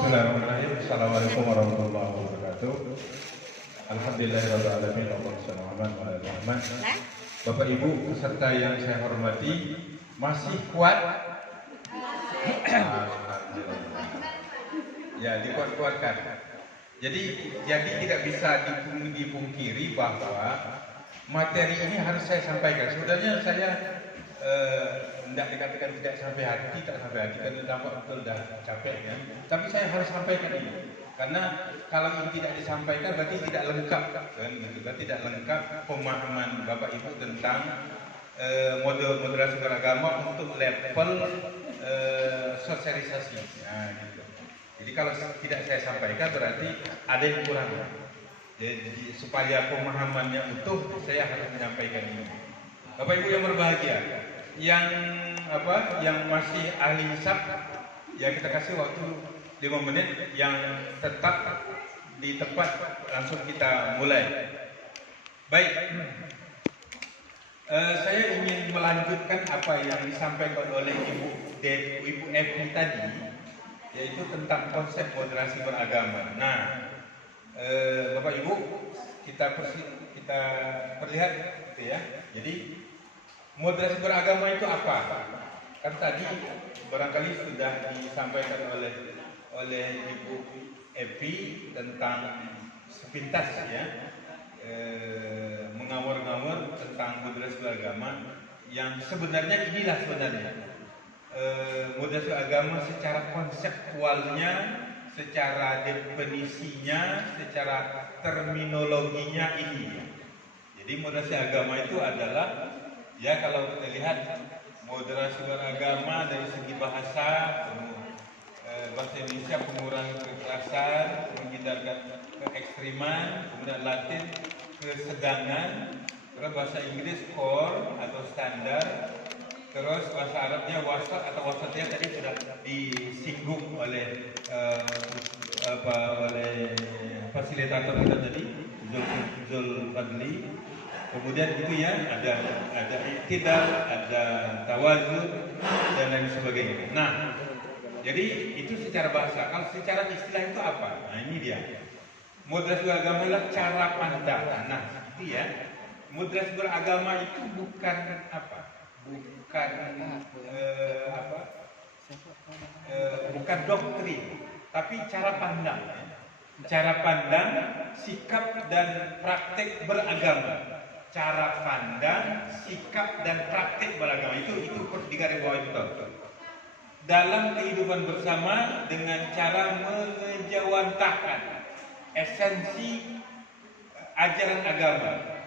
Bismillahirrahmanirrahim. Assalamualaikum warahmatullahi wabarakatuh. Alhamdulillahirrahmanirrahim. Bapak Ibu peserta yang saya hormati, masih kuat? Ya, dikuat-kuatkan. Jadi tidak bisa dipungkiri bahwa materi ini harus saya sampaikan. Sebenarnya saya tidak dikatakan tidak sampai hati, karena dampak betul dah capek ya. Tapi saya harus sampaikan ini, karena kalau ini tidak disampaikan berarti tidak lengkap kan, gitu. Berarti tidak lengkap pemahaman Bapak Ibu tentang model moderasi beragama untuk level sosialisasi. Nah, gitu. Jadi kalau tidak saya sampaikan berarti ada yang kurang. Jadi supaya pemahamannya utuh, saya harus menyampaikan ini. Bapak Ibu yang berbahagia, yang masih ahli hisab, ya kita kasih waktu 5 menit, yang tetap di tempat langsung kita mulai. Baik, saya ingin melanjutkan apa yang disampaikan oleh Ibu Evi tadi, yaitu tentang konsep moderasi beragama. Nah, Bapak Ibu, kita perlihat gitu ya. Jadi moderasi beragama itu apa? Kan tadi barangkali sudah disampaikan oleh Ibu Evi tentang sepintas ya, mengawur-ngawur tentang moderasi beragama, yang sebenarnya inilah moderasi beragama secara konseptualnya, secara definisinya, secara terminologinya ini. Jadi moderasi agama itu adalah, ya kalau kita lihat moderasi beragama dari segi bahasa Indonesia pengurangan kekerasan, menghindarkan keekstriman, kemudian Latin kesedangan, terus bahasa Inggris core atau standar, terus bahasa Arabnya wasat atau wasatnya tadi sudah disinggung oleh oleh fasilitator kita tadi, Zul Fadli. Kemudian itu ya ada iktidal, ada tawazun dan lain sebagainya. Nah, jadi itu secara bahasa. Kalau secara istilah itu apa? Nah, ini dia. Moderasi beragama adalah cara pandang. Nah, itu ya. Moderasi beragama itu bukan apa? Bukan doktrin, tapi cara pandang. Cara pandang, sikap dan praktek beragama. Cara pandang, sikap dan praktek beragama itu digarisbawahi betul. Dalam kehidupan bersama dengan cara mengejawantahkan esensi ajaran agama.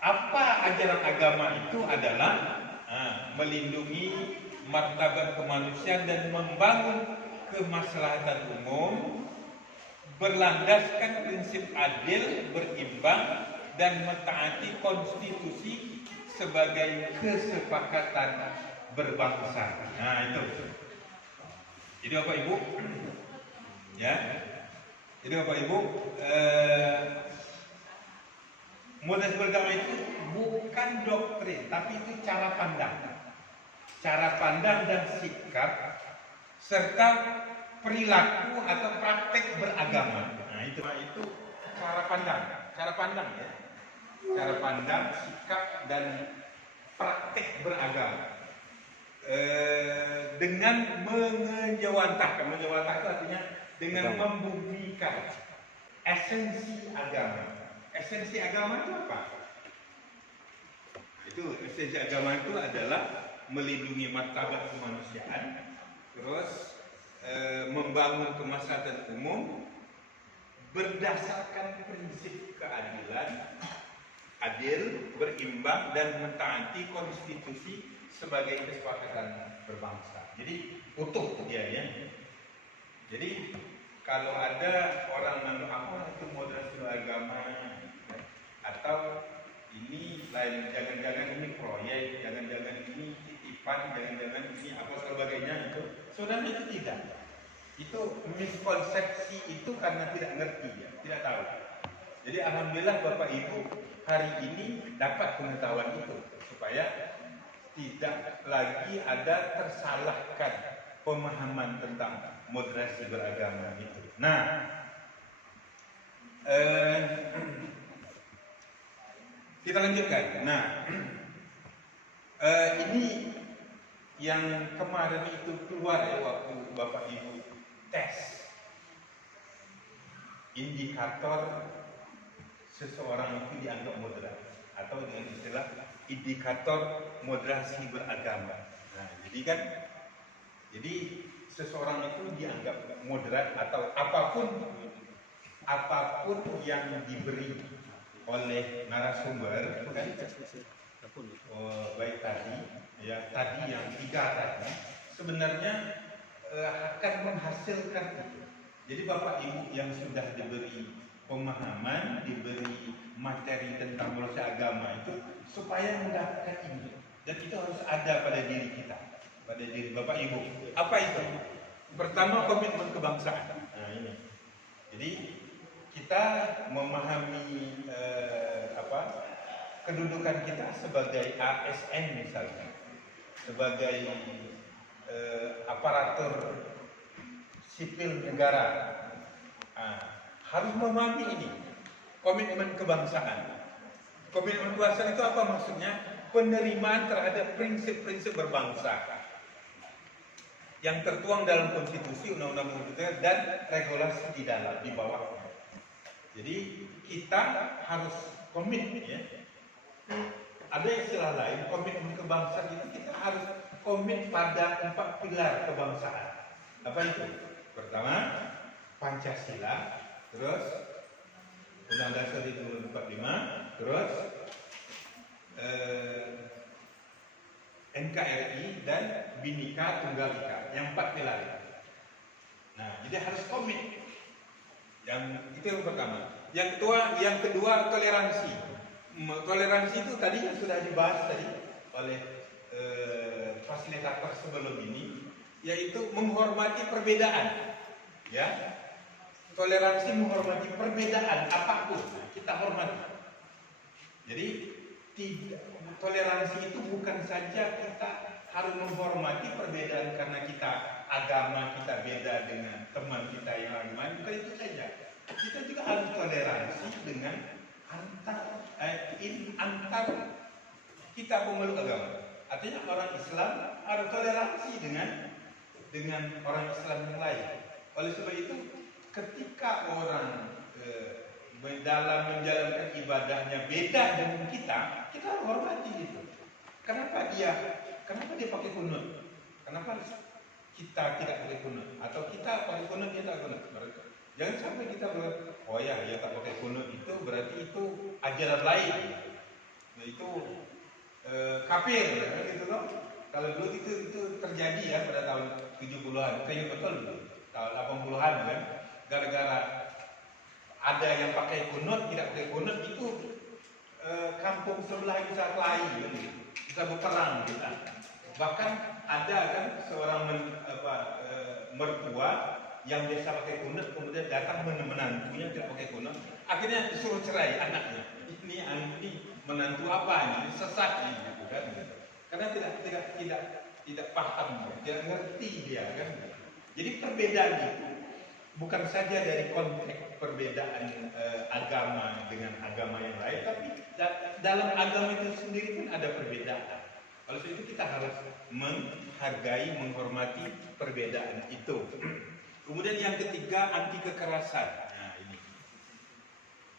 Apa ajaran agama itu adalah melindungi martabat kemanusiaan dan membangun kemaslahatan umum, berlandaskan prinsip adil, berimbang, dan mentaati konstitusi sebagai kesepakatan berbangsa. Nah itu. Jadi Bapak Ibu, ya. Jadi Bapak Ibu, moderasi beragama itu bukan doktrin, tapi itu cara pandang dan sikap serta perilaku atau praktek beragama. Nah itu cara pandang ya. Cara pandang, sikap dan praktek beragama. Dengan mengejawantahkan itu artinya dengan membumikan esensi agama. Esensi agama itu apa? Esensi agama itu adalah melindungi martabat kemanusiaan, terus membangun kemaslahatan umum berdasarkan prinsip keadilan, adil, berimbang, dan mentaati konstitusi sebagai kesepakatan berbangsa. Jadi utuh dia ya. Jadi kalau ada orang menganggap apa itu moderasi beragama, atau ini lain, jangan-jangan ini proyek, jangan-jangan ini titipan, jangan-jangan ini apa sebagainya, itu sebenarnya itu tidak. Itu miskonsepsi itu karena tidak ngerti ya, tidak tahu. Jadi alhamdulillah Bapak Ibu hari ini dapat pengetahuan itu supaya tidak lagi ada tersalahkan pemahaman tentang moderasi beragama itu. Nah, kita lanjutkan. Nah, ini yang kemarin itu keluar ya waktu Bapak Ibu tes indikator seseorang itu dianggap moderat atau dengan istilah indikator moderasi beragama. Nah, jadi seseorang itu dianggap moderat atau apapun yang diberi oleh narasumber kan, baik tadi yang 3 tadi sebenarnya akan menghasilkan itu. Jadi Bapak Ibu yang sudah diberi pemahaman, diberi materi tentang moderasi agama itu supaya mendapatkan ini, dan itu harus ada pada diri kita, pada diri Bapak Ibu. Apa itu? Pertama, komitmen kebangsaan. Nah, ini. Jadi kita memahami kedudukan kita sebagai ASN misalnya, sebagai aparatur sipil negara, harus memahami ini, komitmen kebangsaan. Komitmen kebangsaan itu apa maksudnya? Penerimaan terhadap prinsip-prinsip berbangsa yang tertuang dalam konstitusi, undang-undang konstitusi dan regulasi di bawahnya. Jadi kita harus komit ya. Ada istilah lain, komitmen kebangsaan itu kita harus komit pada 4 pilar kebangsaan. Apa itu? Pertama, Pancasila, terus Undang-Undang Dasar 1945, terus NKRI dan Bhinneka Tunggal Ika, yang 4 pilar. Nah, jadi harus komit. Yang itu yang pertama. Yang kedua toleransi. Toleransi itu tadi yang sudah dibahas tadi oleh fasilitator sebelum ini, yaitu menghormati perbedaan. Ya, toleransi menghormati perbedaan apapun kita hormati. Jadi toleransi itu bukan saja kita harus menghormati perbedaan karena kita agama kita beda dengan teman kita yang lain, bukan itu saja. Kita juga harus toleransi dengan antar kita pemeluk agama. Artinya orang Islam harus toleransi dengan orang Islam yang lain. Oleh sebab itu, ketika orang dalam menjalankan ibadahnya beda dengan kita harus hormati itu. Kenapa dia pakai kunut? Kenapa kita tidak pakai kunut? Atau kita pakai kunut, dia tak kunut? Jangan sampai kita oh ya, dia tak pakai kunut itu berarti itu ajaran lain. Nah, itu kafir, gitu loh. Kalau dulu itu terjadi ya pada tahun 70-an, kayaknya betul dulu. Tahun 80-an kan, gara-gara ada yang pakai kunut, tidak pakai kunut, itu kampung sebelah bisa kelahi, kan? Bisa berperang kita. Bahkan ada kan seorang mertua yang biasa pakai kunut, kemudian datang menantunya tidak pakai kunut, akhirnya disuruh cerai anaknya. Ini menantu apa ini? Sesat ini, gitu kan? Karena tidak paham, tidak ngerti dia kan. Jadi perbedaan itu bukan saja dari konteks perbedaan agama dengan agama yang lain, tapi dalam agama itu sendiri pun ada perbedaan. Oleh sebab itu kita harus menghargai, menghormati perbedaan itu. Kemudian yang ketiga, anti kekerasan. Nah, ini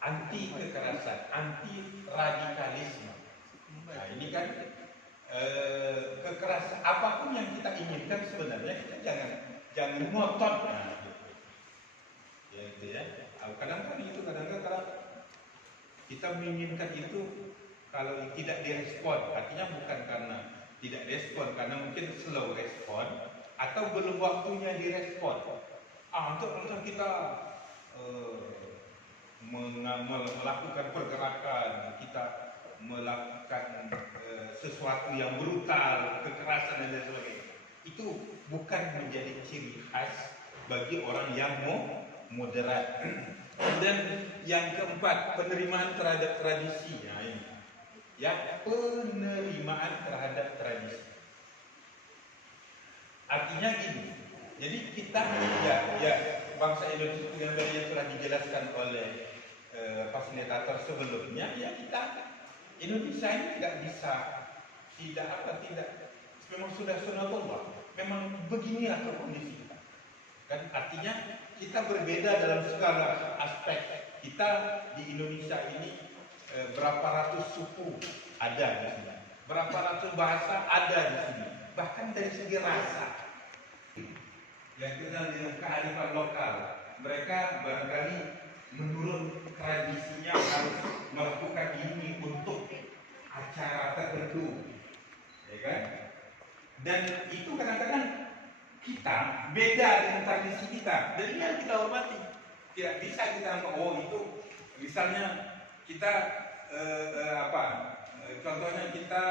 anti kekerasan, anti radikalisme. Nah, ini kan kekerasan apapun yang kita inginkan sebenarnya kita jangan ngotot. Nah, gitu ya. Kadang-kadang kita menginginkan itu, kalau tidak direspon, artinya bukan karena tidak respon, karena mungkin slow respon atau belum waktunya direspon. Untuk kita melakukan pergerakan, kita melakukan sesuatu yang brutal, kekerasan dan sebagainya, itu bukan menjadi ciri khas bagi orang yang moderat. Kemudian yang keempat, penerimaan terhadap tradisi. Nah, ini ya, penerimaan terhadap tradisi. Artinya gini, Jadi kita ya bangsa Indonesia dengan tadi yang telah dijelaskan oleh fasilitator sebelumnya, ya kita Indonesia ini tidak memang sudah sunatullah, memang beginilah kondisi kita. Kan artinya kita berbeda dalam segala aspek. Kita di Indonesia ini berapa ratus suku ada di sini, berapa ratus bahasa ada di sini, bahkan dari segi rasa yang kita dengan kearifan lokal, mereka barangkali menurut tradisinya harus melakukan ini untuk acara tertentu, ya kan? Dan itu kadang-kadang kita beda dengan tradisi kita, dan ini yang kita hormati. Tidak bisa kita itu misalnya kita contohnya kita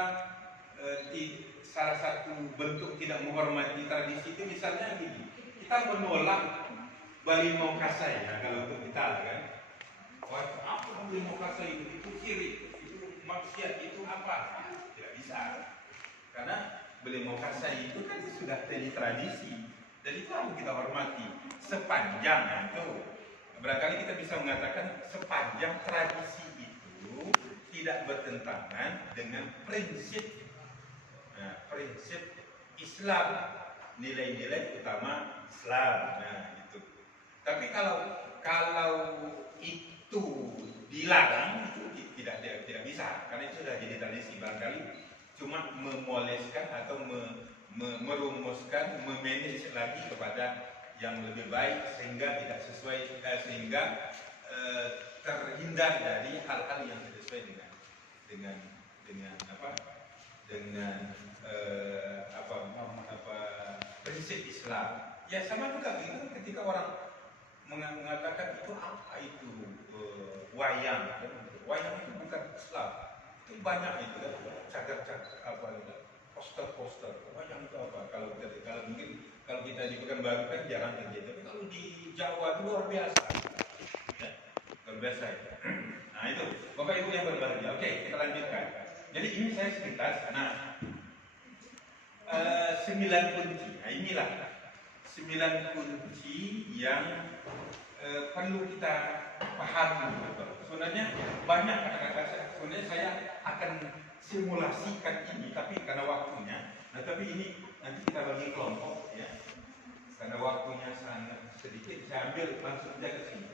salah satu bentuk tidak menghormati tradisi itu misalnya gini, kita menolak Balimau Kasai, ya, kalau untuk kita kan, apa Balimau Kasai itu kiri, itu maksiat, itu apa? Tidak bisa, karena Balimau Kasai itu kan sudah jadi tradisi, dan itu harus kita hormati sepanjang itu. Barangkali kita bisa mengatakan sepanjang tradisi itu tidak bertentangan dengan prinsip Islam, nilai-nilai utama Islam. Nah, itu. Tapi kalau itu dilarang, itu tidak bisa, karena itu sudah jadi tradisi. Barangkali cuma memoleskan atau merumuskan, memanage lagi kepada yang lebih baik sehingga tidak sesuai, sehingga terhindar dari hal-hal yang tidak sesuai dengan prinsip Islam. Ya sama juga gitu, ketika orang mengatakan itu apa itu wayang, wayang itu bukan Islam, itu banyak itu cagar-cagar poster-poster wayang itu apa, kalau kita di Pekanbaru kan jarang terjadi, tapi kalau di Jawa itu luar biasa ya, luar biasa ya. Nah itu Bapak Ibu yang berbahagia. Oke, kita lanjutkan. Jadi ini saya sekitar 9 kunci. Nah inilah 9 kunci yang perlu kita pahami. Sebenarnya banyak kata-kata, sebenarnya saya akan simulasikan ini, tapi karena waktunya, tapi ini nanti kita bagi kelompok ya, karena waktunya sangat sedikit, saya ambil langsung saja ke sini.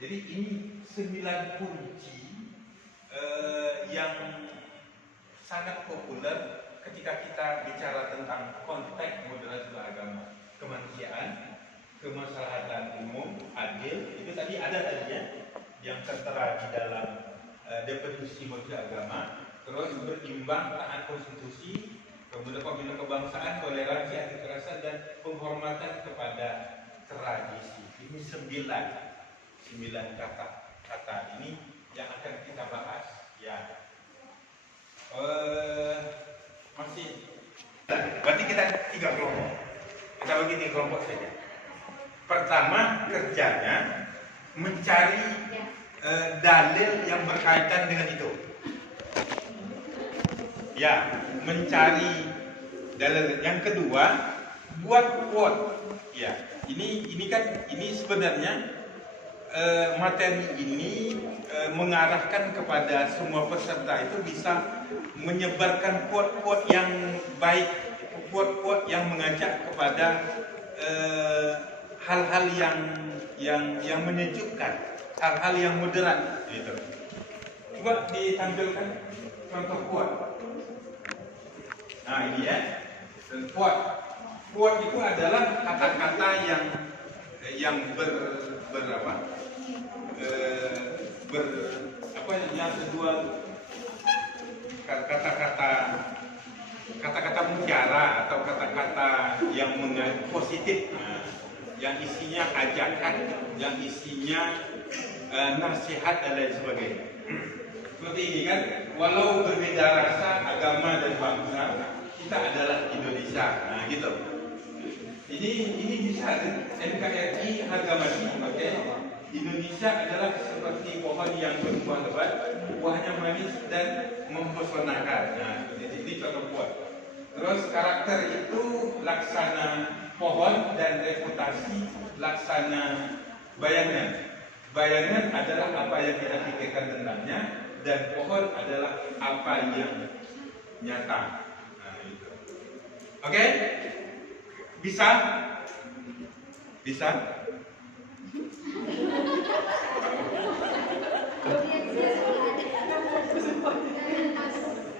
Jadi ini 9 kunci yang sangat populer ketika kita bicara tentang konteks moderasi beragama, kemanusiaan, kemaslahatan umum, adil. Itu tadi ada tadinya yang tertera di dalam definisi moderasi agama. Terus berimbang, taat konstitusi, kemudian pemilu kebangsaan, toleransi, anti kekerasan, dan penghormatan kepada tradisi. Ini 9 kata ini yang akan kita bahas ya. Berarti kita 3 kelompok. Kita bagi 3 kelompok saja. Pertama, kerjanya mencari dalil yang berkaitan dengan itu. Ya, mencari dalil. Yang kedua, buat quote. Ya, ini sebenarnya materi ini mengarahkan kepada semua peserta itu bisa menyebarkan quote-quote yang baik, quote-quote yang mengajak kepada hal-hal yang menyejukkan, hal-hal yang moderat gitu. Coba ditampilkan contoh quote. Nah ini ya, quote itu adalah kata-kata yang yang kedua kata-kata mutiara atau kata-kata yang positif, yang isinya ajakan, yang isinya nasihat dan lain sebagainya. Seperti ini kan, walau berbeda rasa, agama dan bangsa, kita adalah Indonesia. Nah gitu. Ini bisa NKRI harga mati, oke? Indonesia adalah seperti pohon yang berbuah lebat, buahnya manis dan mempesonakan. Nah, ini contoh buah. Terus karakter itu laksana pohon dan reputasi laksana bayangan. Bayangan adalah apa yang kita pikirkan tentangnya, dan pohon adalah apa yang nyata. Nah, itu. Oke? Bisa? Bisa?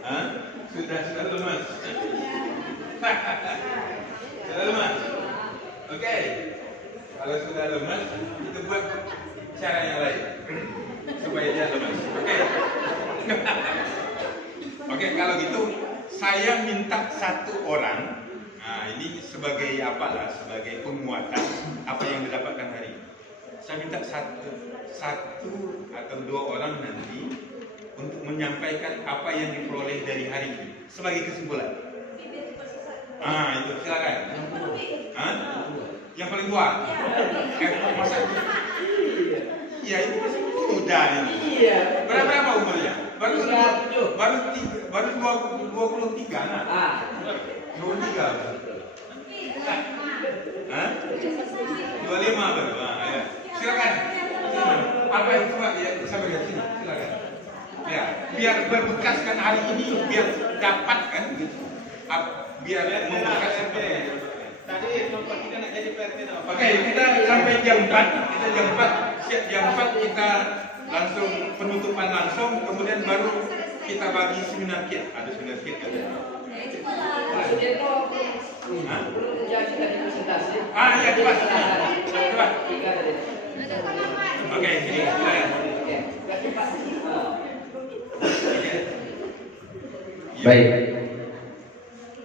Hah? Sudah lemas. Sudah lemas. Oke. Kalau sudah lemas, itu buat cara yang lain supaya dia lemas. Oke. Oke, kalau gitu saya minta satu orang. Nah, ini sebagai apalah, sebagai penguatan apa yang didapatkan hari ini. Saya minta satu atau dua orang nanti untuk menyampaikan apa yang diperoleh dari hari ini sebagai kesimpulan. Itu silakan. Yang paling tua. Masa iya, itu masih muda ini. Iya. Berapa umurnya? Baru 23 nah. 23. 25 baru. Ya. Silakan. Apa yang coba ya sampai di sini? Silakan. Ya, biar berbekaskan hari ini, biar dapat kan gitu. Biar membekas seperti tadi nomor 3 nak jadi PRT. Oke, kita sampai jam 4. Kita jam 4, siap jam 4 kita langsung penutupan langsung, kemudian baru kita bagi seminar kit. Ada seminar kit kan? Iya, coba. Oke, sini. Baik.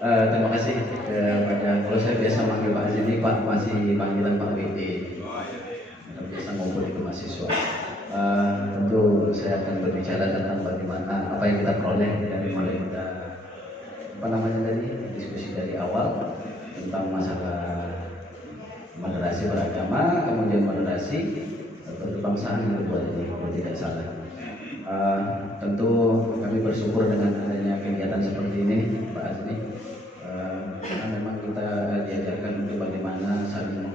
Terima kasih kepada, kalau saya biasa manggil Pak Zini, Pak masih panggilan Pak WD. Biasa ngumpul itu mahasiswa. Tentu saya akan berbicara tentang bagaimana apa yang kita peroleh dari mulai kita tadi diskusi dari awal tentang masalah moderasi beragama, kemudian moderasi berkebangsaan yang kedua ini, kalau tidak salah. Tentu kami bersyukur dengan adanya kegiatan seperti ini, Pak Azmi, karena memang kita diajarkan untuk bagaimana saling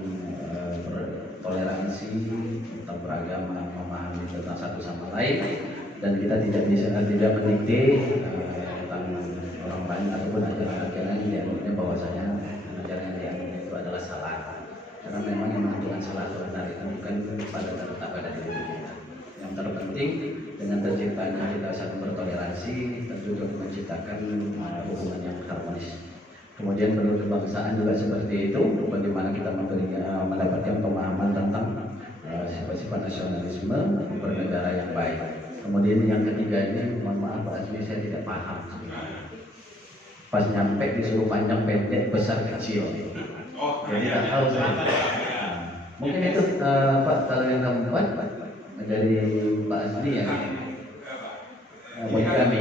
bertoleransi tentang beragama, memahami tentang satu sama lain, dan kita tidak mendikte tentang orang lain ataupun ajaran-ajaran yang dianggapnya bahwasanya ajaran yang dianggapnya itu adalah salah, karena memang yang menentukan salah atau benar itu bukan pada diri kita. Yang terpenting dengan terciptanya kita saling bertoleransi, tentu untuk menciptakan hubungan yang harmonis. Kemudian menurut kebangsaan juga seperti itu, bagaimana kita mendapatkan pemahaman tentang sifat-sifat nasionalisme, bernegara yang baik. Kemudian yang ketiga ini, mohon maaf Pak Azmi, saya tidak paham. Pas nyampe disuruh panjang pendek, besar kecil. Jadi tidak tahu saya. Mungkin itu Pak, kalau yang keempat dari Pak Azmi ya. Bagi kami.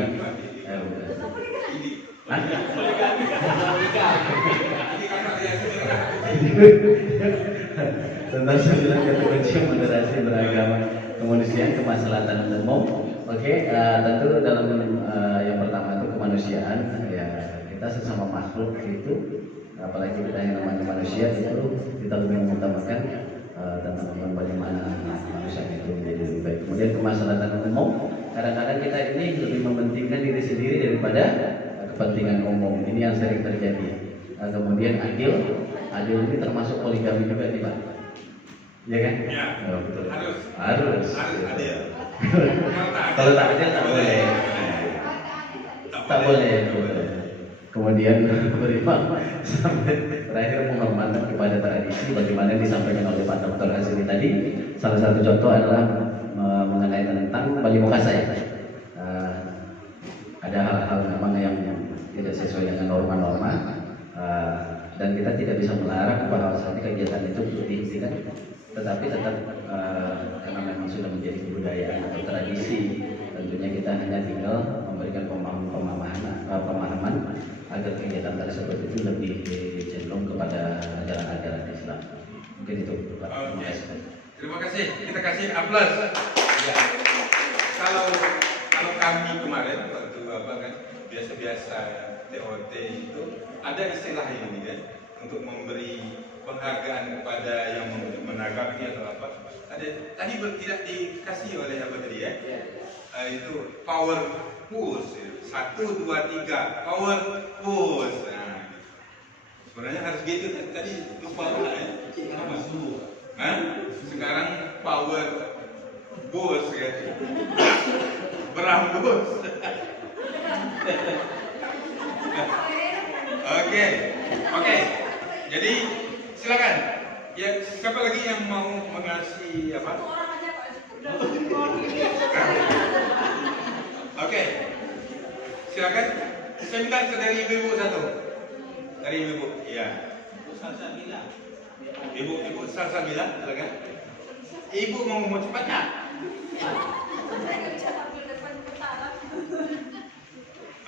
Tentang 9 kata kunci moderasi beragama, kemanusiaan, kemaslahatan umum. Oke, tentu dalam yang pertama itu kemanusiaan. Ya, kita sesama makhluk itu, apalagi kita yang namanya manusia itu, kita lebih mengutamakan tentang bagaimana manusia itu menjadi lebih baik. Kemudian kemaslahatan umum, kadang-kadang kita ini lebih mementingkan diri sendiri daripada kepentingan umum. Ini yang sering terjadi. Kemudian adil ini termasuk poligami juga nih Pak. Ya kan? Ya. Oh, betul. Harus adil. Kalau tak adil tak boleh. Tak boleh. Kemudian beriman sampai terakhir penghormatan kepada tradisi, bagaimana disampaikan oleh Pak Dr. Azmi tadi. Salah satu contoh adalah mengenai tentang bagi muka saya. Ada hal-hal memang yang tidak sesuai dengan norma-norma, dan kita tidak bisa melarang bahwasanya kegiatan itu dihentikan, tetapi tetap karena memang sudah menjadi kebudayaan atau tradisi, tentunya kita hanya tinggal memberikan pemahaman agar kegiatan tersebut itu lebih cenderung kepada ajaran-ajaran Islam. Mungkin itu Pak. Terima kasih. Terima kasih. Kita kasih aplaus. Ya. Kalau kami kemarin waktu kan biasa-biasa TOT itu ada istilah ini kan untuk memberi penghargaan kepada yang menanggapi atau apa. Ada tadi tidak dikasih oleh apa tadi ya? Itu power pose. 1, 2, 3 power pose. Nah, sebenarnya harus gitu. Tadi lupa ya. Hah? Sekarang power bos ya. Berambus. Oke. Jadi silakan. Ya, siapa lagi yang mau mengasih apa? Oke. Silakan. Saya minta dari ibu-ibu satu. Dari ibu-ibu. Iya. Ibu Salsabila, silakan. Ibu mau cepat nggak?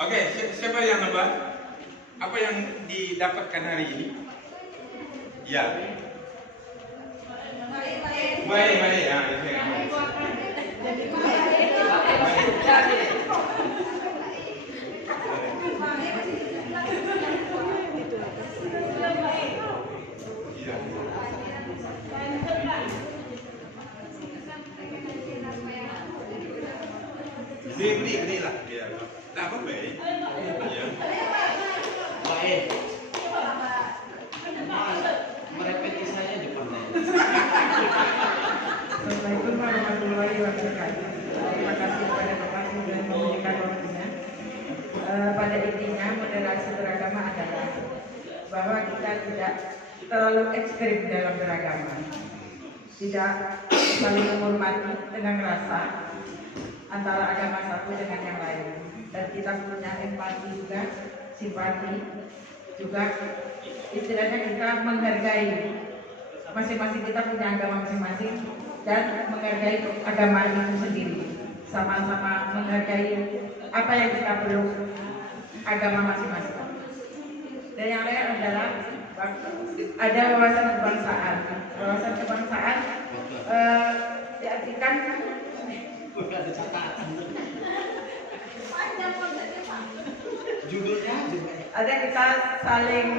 Oke, siapa yang apa? Apa yang didapatkan hari ini? Ya. Baik. Ya, itu yang mau. Beli lah dia. Nah, apa baik? Iya. Baik. Merepeti saya di depannya. Assalamualaikum warahmatullahi wabarakatuh. Terima kasih kepada Bapak yang sudah memberikan waktunya. Pada intinya moderasi beragama adalah bahwa kita tidak terlalu ekstrim dalam beragama, tidak saling menghormati dengan rasa antara agama satu dengan yang lain, dan kita punya empati juga, simpati juga, istilahnya kita menghargai masing-masing, kita punya agama masing-masing dan menghargai agama itu sendiri, sama-sama menghargai apa yang kita perlu agama masing-masing. Dan yang lain adalah ada wawasan kebangsaan. Wawasan kebangsaan diartikan Judulnya ada kita saling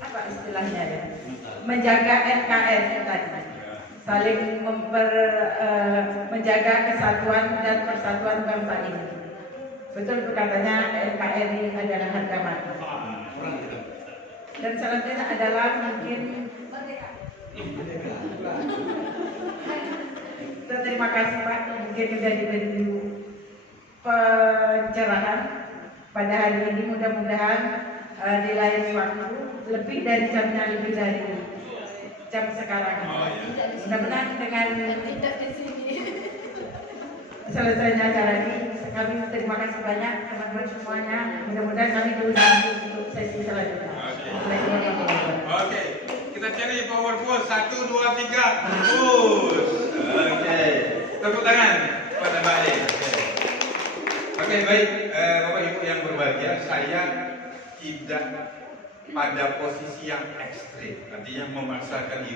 apa istilahnya ya, menjaga NKS tadi, saling menjaga kesatuan dan persatuan bangsa ini. Betul katanya NKRI adalah harga mati. Dan selanjutnya adalah mungkin terima kasih Pak, mungkin sudah diberi pencerahan pada hari ini. Mudah-mudahan di lain waktu lebih dari jamnya, lebih dari jam sekarang. Mudah-mudahan dengan selesainya acara ini, kami terima kasih banyak teman-teman semuanya. Mudah-mudahan kami diundang untuk sesi selanjutnya. Oke, kita cari power pose 1, 2, 3 pose. Oke, tepuk tangan pada baik. Oke, baik, Bapak Ibu yang berbahagia, saya tidak pada posisi yang ekstrim, artinya memaksakan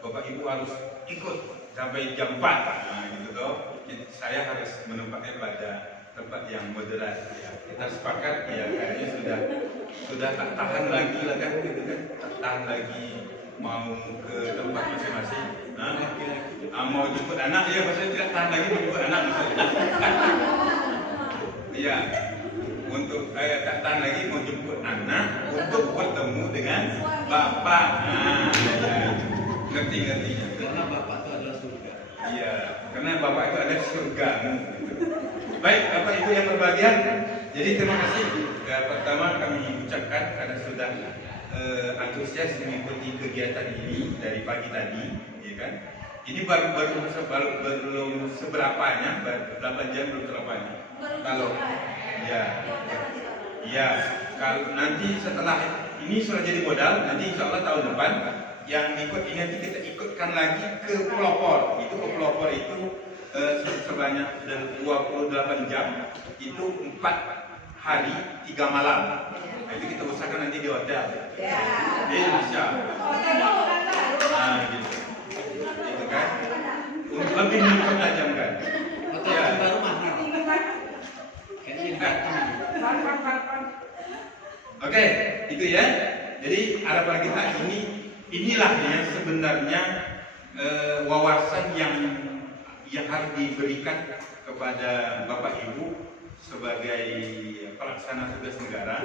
Bapak Ibu harus ikut sampai jam 4. Nah, gitu toh. Saya harus menempatnya pada tempat yang moderat. Ya, kita sepakat ya, kayaknya sudah tak tahan lagi lah kan, gitu kan, tak tahan lagi mau ke tempat masing-masing. Mau jemput anak ya, maksudnya tidak tahan lagi mau jemput anak maksudnya. Iya, untuk tak tahan lagi mau jemput anak untuk bertemu dengan bapak. Nah, ya, ngerti-ngertinya. Karena bapak itu adalah surga. Iya, karena bapak itu ada surgamu. Baik, Bapak Ibu yang berbahagia, jadi terima kasih. Pertama kami ucapkan karena sudah antusias mengikuti kegiatan ini dari pagi tadi, ya kan? Ini belum seberapanya, 8 jam belum seberapanya. Kalau ya, kalau nanti setelah ini sudah jadi modal, nanti insya Allah tahun depan yang ikut ini nanti kita ikutkan lagi ke pelopor. Itu ke pelopor itu sebanyak 28 jam, itu 4 hari 3 malam. Nah, itu kita usahakan nanti di hotel. Insya Allah. Nah, gitu. Itu kan untuk lebih mempertajamkan. Hotel yang baru mahal. Oke, itu ya. sebenarnya wawasan yang harus diberikan kepada Bapak Ibu sebagai pelaksana tugas negara,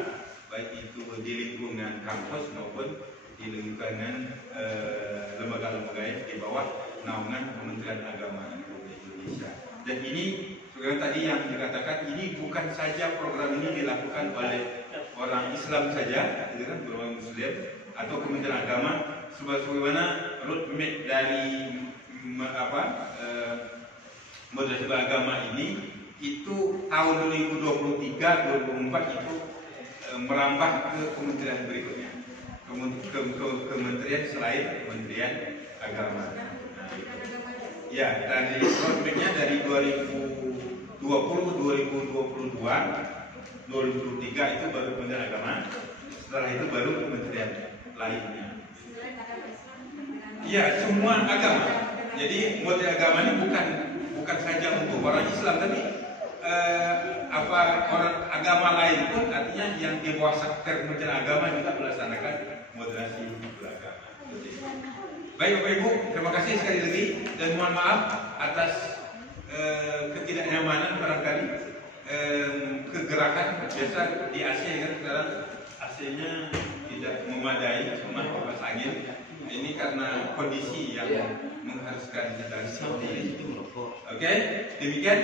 baik itu di lingkungan kampus maupun di lingkungan lembaga-lembaga di bawah naungan Kementerian Agama Republik Indonesia. Dan ini seperti tadi yang dikatakan, ini bukan saja program ini dilakukan oleh orang Islam saja, gitu kan, orang Muslim atau Kementerian Agama, sebagaimana roadmap dari Madrasah Agama ini itu tahun 2023-2024 itu merambah ke kementerian berikutnya, kementerian selain Kementerian Agama. Ya, dari roadmapnya dari 2020, 2022, 2023 itu baru Kementerian Agama, setelah itu baru kementerian lainnya. Iya, semua agama. Jadi model agama ini bukan saja untuk orang Islam, tapi orang agama lain pun, artinya yang di bawah sektor Kementerian Agama juga melaksanakan moderasi beragama. Baik Bapak Ibu, terima kasih sekali lagi dan mohon maaf atas ketidaknyamanan barangkali kegerakan. Biasa di AC kan sekarang AC-nya tidak memadai, cuma kipas angin. Ini karena kondisi yang mengharuskan kita seperti ini. Oke, demikian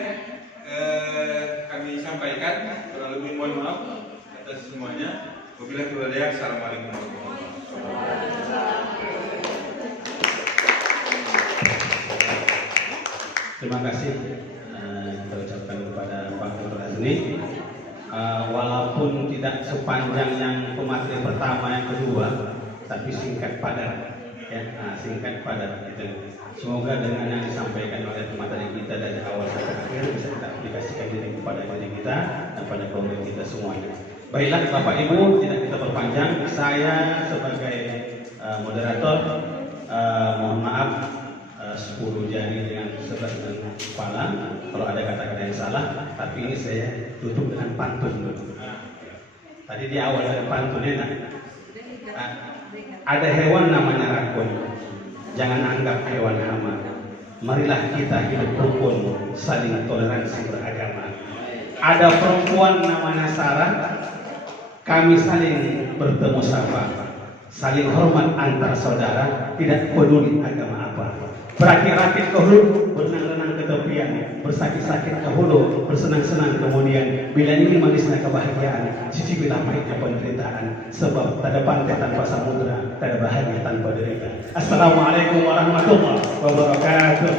kami sampaikan. Kurang lebih mohon maaf atas semuanya. Wabillahi taufiq. Assalamualaikum warahmatullahi wabarakatuh. Terima kasih kita ucapkan kepada Pak Dr. Azmi. Walaupun tidak sepanjang yang pemateri pertama yang kedua, tapi singkat padat, ya, singkat padat gitu. Semoga dengan yang disampaikan oleh pemateri kita dari awal sampai akhir bisa kita aplikasikan diri kepada diri kita dan pada keluarga kita semuanya. Baiklah Bapak Ibu, tidak kita perpanjang. Saya sebagai moderator mohon maaf 10 jari dengan 11 dengan kepala kalau ada kata-kata yang salah, tapi ini saya tutup dengan pantun dulu. Tadi di awal ada pantunnya, ada hewan namanya rakun, jangan anggap hewan hama. Marilah kita hidup rukun, saling toleransi beragama. Ada perempuan namanya Sarah, kami saling bertemu sapa, saling hormat antar saudara, tidak peduli agama apa. Berakit-rakit ke hulu, berenang-renang ke tepian, bersakit-sakit ke hulu, bersenang-senang kemudian. Bila ini manisnya kebahagiaan, cicipilah pahitnya penderitaan. Sebab tak ada pantai tanpa samudera, tak ada bahagia tanpa derita. Assalamualaikum warahmatullahi wabarakatuh.